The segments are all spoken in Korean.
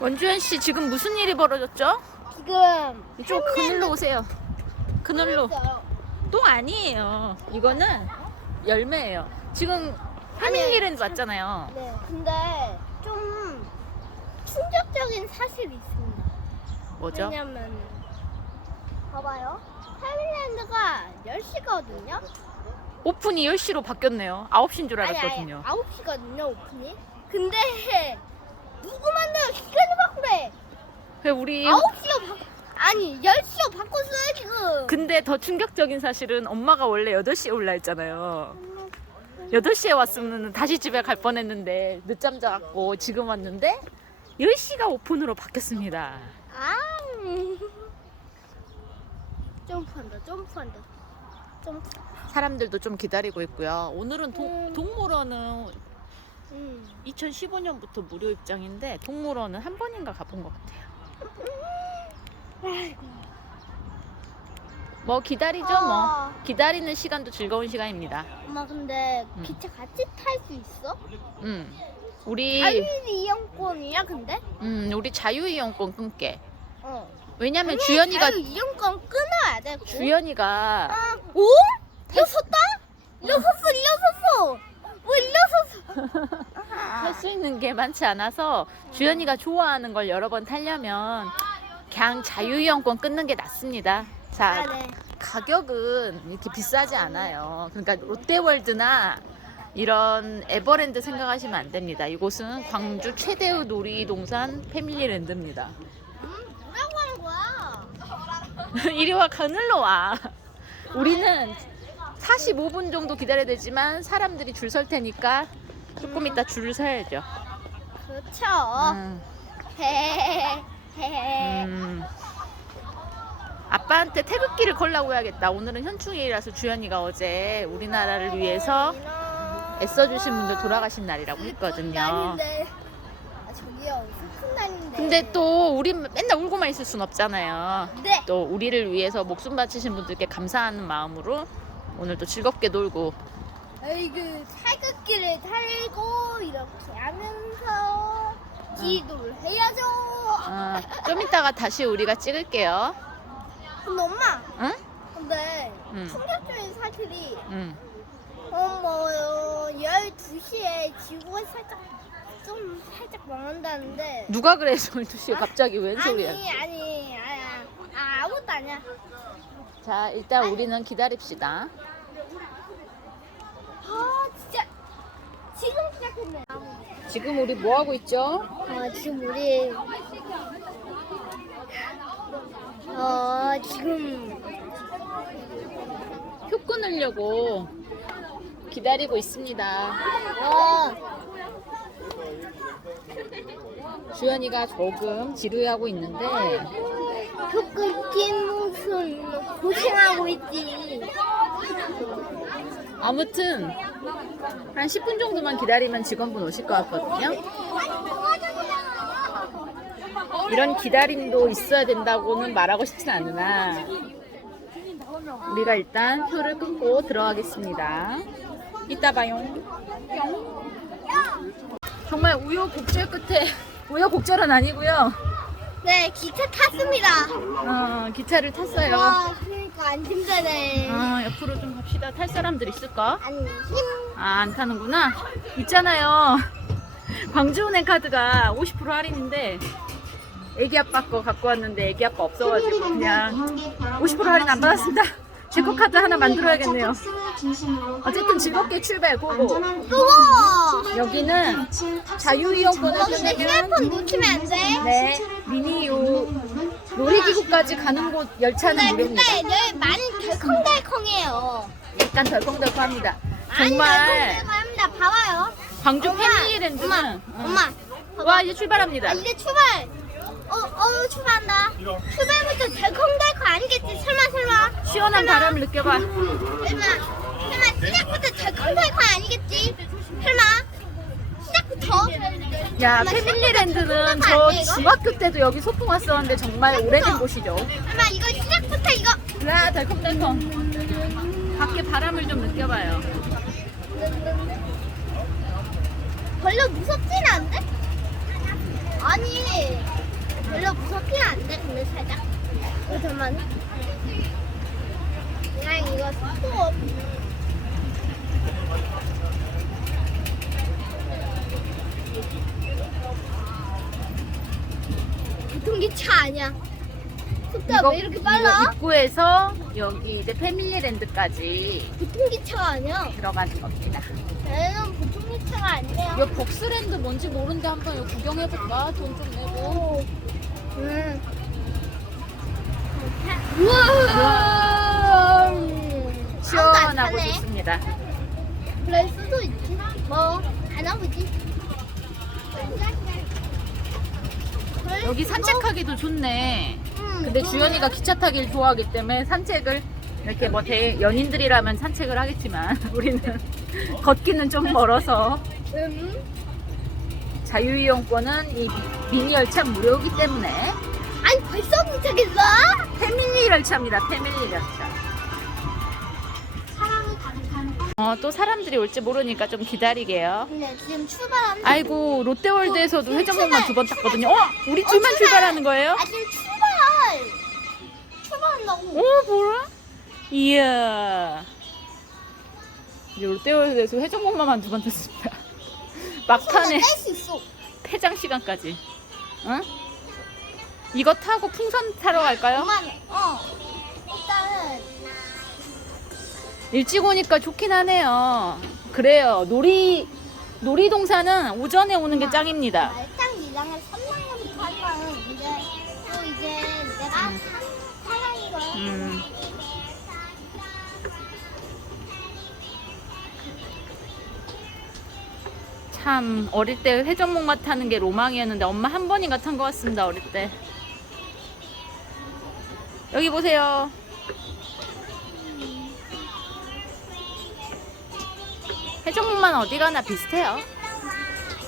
원주현 씨 지금 무슨 일이 벌어졌죠? 지금 이쪽 그늘로 오세요. 그늘로. 또 아니에요. 이거는 열매예요. 지금 패밀리랜드 왔잖아요. 네, 근데 좀 충격적인 사실이 있습니다. 뭐죠? 왜냐면 봐봐요. 패밀랜드가 10시거든요. 오픈이 10시로 바뀌었네요. 9시인 줄 알았거든요. 9시거든요, 오픈이. 근데 누구 만들어 시간을 바꾸래? 그 우리 9시로 바 아니, 10시로 바꿨어요, 지금. 근데 더 충격적인 사실은 엄마가 원래 8시에 올라 했잖아요. 8시에 왔으면 다시 집에 갈 뻔했는데 늦잠 자갖고 지금 왔는데 10시가 오픈으로 바뀌었습니다. 아. 음. 점프한다, 점프한다. 점프. 사람들도 좀 기다리고 있고요. 오늘은 동, 음. 동물원은 음. 2015년부터 무료 입장인데 동물원은 한 번인가 가본 것 같아요. 아이고. 뭐 기다리죠 뭐. 기다리는 시간도 즐거운 시간입니다. 엄마 근데 음. 기차 같이 탈 수 있어? 음. 우리 자율 이용권이야 근데? 음, 우리 자유이용권 끊게. 어. 왜냐면 주연이가 이용권 끊어야 돼. 고. 주연이가 아, 오? 일어섰다? 일어섰어, 일어섰어. 뭐 일어섰어? 할 수 있는 게 많지 않아서 주연이가 좋아하는 걸 여러 번 타려면 그냥 자유이용권 끊는 게 낫습니다. 자, 아, 네. 가격은 이렇게 비싸지 않아요. 그러니까 롯데월드나 이런 에버랜드 생각하시면 안 됩니다. 이곳은 광주 최대의 놀이동산 패밀리랜드입니다. 음, 뭐라고 하는 거야? 이리 와 그늘로 와. 우리는 45분 정도 기다려야 되지만 사람들이 줄 설 테니까 조금 이따 줄을 서야죠. 그렇죠. 음. 음. 아빠한테 태극기를 걸라고 해야겠다. 오늘은 현충일이라서 주연이가 어제 우리나라를 위해서 애써주신 분들 돌아가신 날이라고 했거든요. 날인데. 아, 저기요, 슬픈 날인데. 근데 또 우리 맨날 울고만 있을 순 없잖아요. 네. 또 우리를 위해서 목숨 바치신 분들께 감사하는 마음으로 오늘 또 즐겁게 놀고 아이고 태극기를 달고 이렇게 하면서 기도를 해야죠. 어, 좀 이따가 다시 우리가 찍을게요. 근데 엄마, 응? 근데 응. 충격적인 사실이 응. 어뭐 12시에 지구가 살짝 좀 살짝 망한다는데 누가 그래서 12시에 갑자기 웬 소리야? 아니 아니 아야 아, 아무것도 아니야. 자, 일단 우리는 기다립시다. 아 진짜 지금 시작했네. 지금 우리 뭐 하고 있죠? 아 지금 우리 어 지금 표 끊으려고 기다리고 있습니다. 어 주연이가 조금 지루해하고 있는데 조금 긴 무슨 고생하고 있지. 아무튼 한 10분 정도만 기다리면 직원분 오실 것 같거든요. 이런 기다림도 있어야 된다고는 말하고 싶진 않으나 우리가 일단 표를 끊고 들어가겠습니다. 이따 봐요. 뿅. 정말 우여곡절 끝에 우여곡절은 아니고요. 네 기차 탔습니다. 어, 기차를 탔어요. 와 그러니까 안 힘드네. 어, 옆으로 좀 갑시다. 탈 사람들 있을까? 아니 힘. 아, 안 타는구나. 있잖아요. 광주은행 카드가 50% 할인인데 애기 아빠 거 갖고 왔는데 애기 아빠 없어가지고 그냥 50% 할인 안 받았습니다. 제 거 카드 하나 만들어야겠네요. 어쨌든 즐겁게 출발 고고. 뜨거. 여기는 자유이용권을 너 근데 휴대폰 놓치면 안 돼. 네 미니 요 놀이기구까지 가는 곳 열차는 근데 무료입니다. 근데 여기 많이 덜컹덜컹해요. 약간 덜컹덜컹합니다. 많이 정말 덜컹덜컹합니다. 봐봐요. 광주 엄마, 패밀리랜드는 응. 엄마. 와 이제 출발합니다. 아, 이제 출발. 어, 어, 출발한다. 출발부터 덜컹덜컹 아니겠지? 설마, 설마. 시원한 바람을 느껴봐. 설마, 설마 시작부터 덜컹덜컹 아니겠지? 설마. 시작부터. 야 패밀리랜드는 저 이거? 중학교 때도 여기 소풍 왔었는데 정말 오래된 곳이죠. 설마 이거 시작부터 이거. 와 덜컹덜컹. 밖에 바람을 좀 느껴봐요. 별로 무섭진 않은데? 아니, 별로 무섭긴 한데 근데 살짝. 어 잠만. 그냥 이거 스톱. 보통 기차 아니야. 속도가 이거, 왜 이렇게 빨라? 이거 입구에서 여기 이제 패밀리랜드까지 보통 기차가 아니야. 들어가는 겁니다. 얘는 보통 기차가 아니야. 여 복스랜드 뭔지 모르는데 한번 여기 구경해볼까? 돈 좀 내고. 응. 우와. 시원하고. 좋습니다. 그럴 수도 있지. 뭐 하나 보지. 여기 산책하기도 좋네. 응, 근데 주연이가 기차 타기를 좋아하기 때문에 산책을 이렇게 뭐 대, 연인들이라면 산책을 하겠지만 우리는 걷기는 좀 멀어서 음. 자유이용권은 이 미니 열차 무료이기 때문에 아니 벌써 도착했어? 패밀리 열차입니다. 패밀리 열차. 어, 또 사람들이 올지 모르니까 좀 기다리게요. 근데 지금 출발한. 아이고 롯데월드에서도 어, 회전목만 출발, 두번 탔거든요. 어, 우리 어, 둘만 출발. 출발 하는 거예요? 아 지금 출발. 출발한다고. 오 뭐야? 이야. 이제 롯데월드에서 회전목마만 두 번 탔습니다. 막판에 뗄수 있어. 폐장 시간까지. 응? 이거 타고 풍선 타러 갈까요? 그만. 어. 일찍 오니까 좋긴 하네요. 그래요. 놀이 놀이동산은 오전에 오는 게 짱입니다. 말짱 이랑을 3만원부터 할 거는 이제 또 이제 내가 산 사랑이거든. 음. 참 어릴 때 회전목마 타는 게 로망이었는데 엄마 한 번인가 탄 것 같습니다 어릴 때 여기 보세요 회전목마는 어디 가나 비슷해요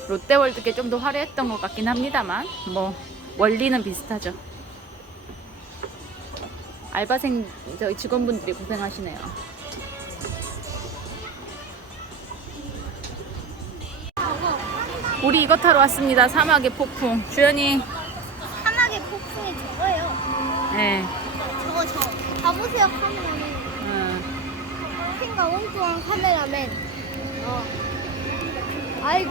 롯데월드께 좀 더 화려했던 것 같긴 합니다만 뭐 원리는 비슷하죠 알바생 저희 직원분들이 고생하시네요. 우리 이거 타러 왔습니다. 사막의 폭풍. 주연이. 사막의 폭풍이 저거예요. 네. 저거 저. 봐보세요 카메라맨. 음, 생각 엉뚱한 카메라맨. 어. 아이고.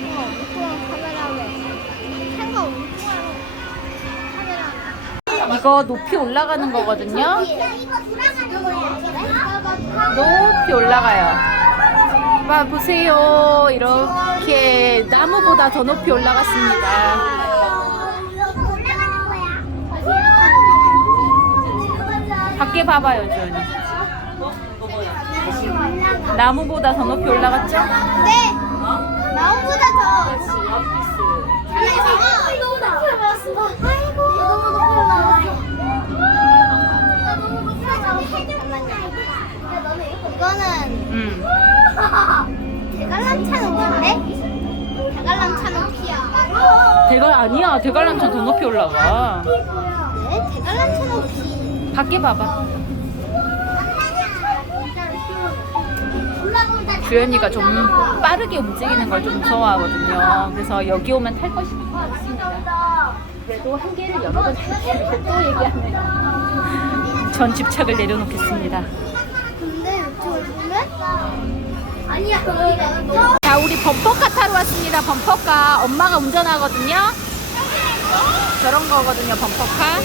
어, 엉뚱한 엉뚱한. 이거 높이 올라가는 거거든요. 이거 돌아가는 거야. 높이 올라가요. 봐 보세요. 이렇게 나무보다 더 높이 올라갔습니다. 밖에 봐봐요, 주연이. 나무보다 더 높이 올라갔죠? 네. 나무보다 더. 올라갔어. 아이고. 잠깐만요. 이거는 음. 대관람차 높이인데? 대관람차 높이야. 대갈 아니야. 대관람차 더 높이 올라가. 네, 대관람차 높이. 밖에 봐봐. 주연이가 좀 빠르게 움직이는 걸 좀 무서워하거든요. 그래서 여기 오면 탈 것이 많습니다. 그래도 한 개를 여러 번탈또 얘기하네요. 전 집착을 내려놓겠습니다. 근데 보면 아니야 거기가 자, 우리 범퍼카 타러 왔습니다. 범퍼카. 엄마가 운전하거든요. 저런 거거든요, 범퍼카.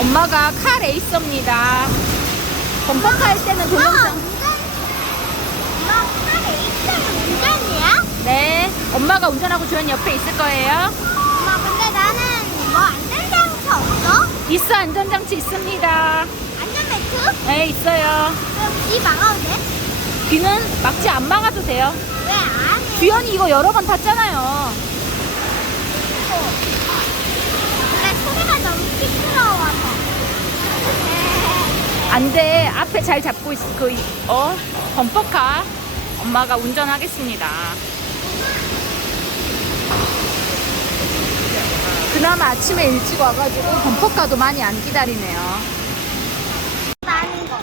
엄마가 카 레이서입니다. 범퍼카 할 때는 동영상. 운전 엄마 차에 있으면 운전이야? 네. 엄마가 운전하고 주연이 옆에 있을 거예요. 엄마 근데 나는 뭐 안전장치 없어? 있어, 안전장치 있습니다. 안전벨트? 네, 있어요. 그럼 귀 막아도 돼? 귀는 막지 안 막아도 돼요. 왜 안 해? 주연이 이거 여러 번 탔잖아요. 원래 소리가 너무 시끄러워서 안 돼. 앞에 잘 잡고 있어. 그, 어? 범퍼카. 엄마가 운전하겠습니다. 그나마 아침에 일찍 와가지고 범퍼카도 많이 안 기다리네요. 거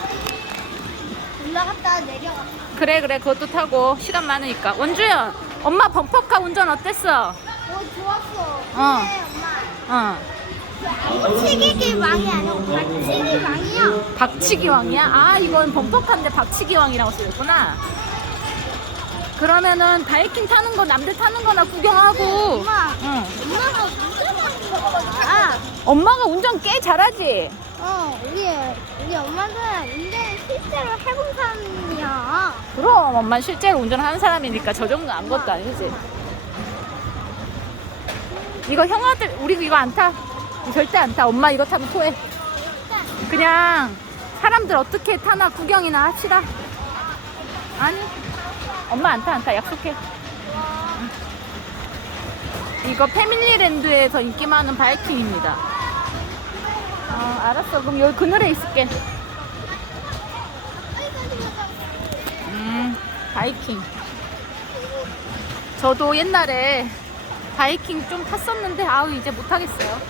올라갔다 내려갔다 그래, 그래. 그것도 타고 시간 많으니까. 원주연! 엄마 범퍼카 운전 어땠어? 오 좋았어. 어. 근데 엄마 어. 박치기 왕이 아니고 박치기 왕이야. 박치기 왕이야? 아 이건 범퍼카인데 박치기 왕이라고 쓰였구나. 그러면은 바이킹 타는 거 남들 타는 거나 구경하고. 엄마. 응. 엄마가. 아, 엄마가 운전 꽤 잘하지. 어, 우리 우리 엄마는 운전 실제로 해본 사람이야. 그럼 엄마 실제로 운전하는 사람이니까 저 정도 아무것도 아니지. 이거 형아들 우리 이거 안 타. 절대 안 타. 엄마 이거 타면 토해. 그냥 사람들 어떻게 타나 구경이나 합시다. 아니. 엄마 안 타, 안 타. 약속해. 응. 이거 패밀리랜드에서 인기 많은 바이킹입니다. 어, 알았어. 그럼 여기 그늘에 있을게. 음, 바이킹. 저도 옛날에 바이킹 좀 탔었는데 아우 이제 못 하겠어요.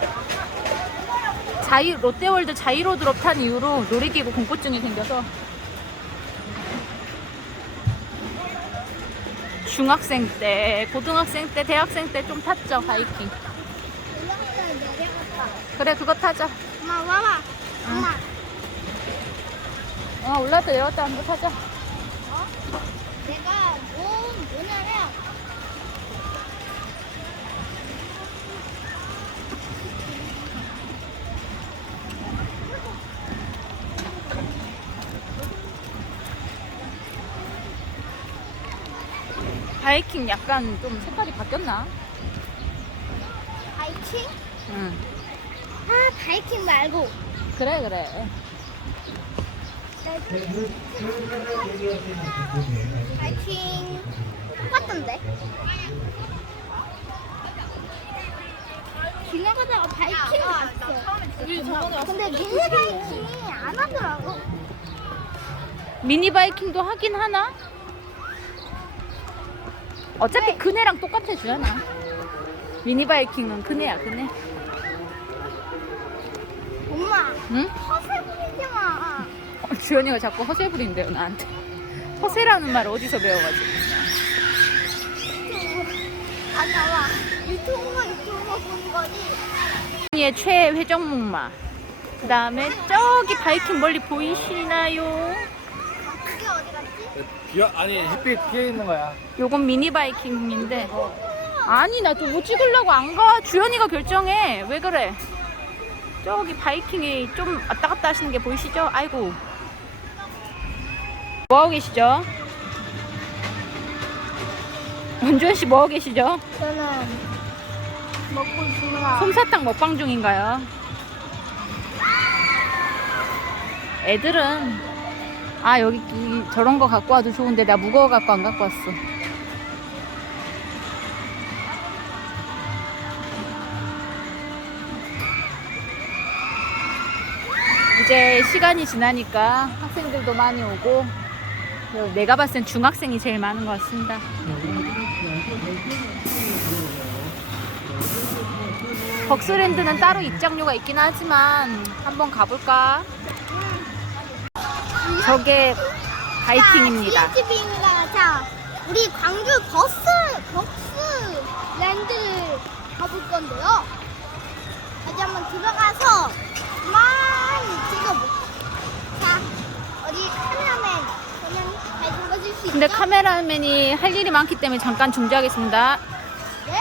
자이 롯데월드 자이로 드롭 탄 이후로 놀이기구 공포증이 생겨서 중학생 때, 고등학생 때, 대학생 때 좀 탔죠 바이킹. 내려갔다. 그래 그거 타자. 엄마 와봐. 엄마. 어 올라왔다 내려왔다 하는 거 타자. 어? 내가 뭐 뭐냐면 바이킹 약간 좀 색깔이 바뀌었나? 바이킹? 응. 아 바이킹 말고 그래 그래. 바이킹 똑같던데? 지나가다가 바이킹 봤어. 근데 미니 바이킹이 안 하더라고. 미니 바이킹도 하긴 하나? 어차피 네. 그네랑 똑같아 주잖아. 미니 바이킹은 그네야 그네. 엄마, 응? 허세 부리지 마. 어, 주연이가 자꾸 허세 부린대요 나한테. 허세라는 말 어디서 배워가지고. 아 나와. 유튜브가 유튜브 보는 거지. 주연이의 최애 회전 목마. 그 다음에 저기 바이킹 멀리 보이시나요? 비어 아니 햇빛 피해 있는 거야. 요건 미니 바이킹인데. 아니 나 좀 못 찍으려고 안 가. 주연이가 결정해. 왜 그래? 저기 바이킹이 좀 왔다 갔다 하시는 게 보이시죠? 아이고. 뭐 하고 계시죠? 원주현 씨뭐 하고 계시죠? 저는 먹고 있습니다. 솜사탕 먹방 중인가요? 애들은 아 여기 이- 저런 거 갖고 와도 좋은데 나 무거워 갖고 안 갖고 왔어. 이제 시간이 지나니까 학생들도 많이 오고 내가 봤을 땐 중학생이 제일 많은 것 같습니다. 벅스랜드는 따로 입장료가 있긴 하지만 한번 가볼까? 저게 바이킹입니다. GTB입니다. 자, 우리 광주 버스 버스 랜드를 가볼 건데요. 다시 한번 들어가서 많이 찍어보. 자, 어디 카메라맨 그러면 잘 찍어줄 수 있죠? 근데 카메라맨이 할 일이 많기 때문에 잠깐 중지하겠습니다.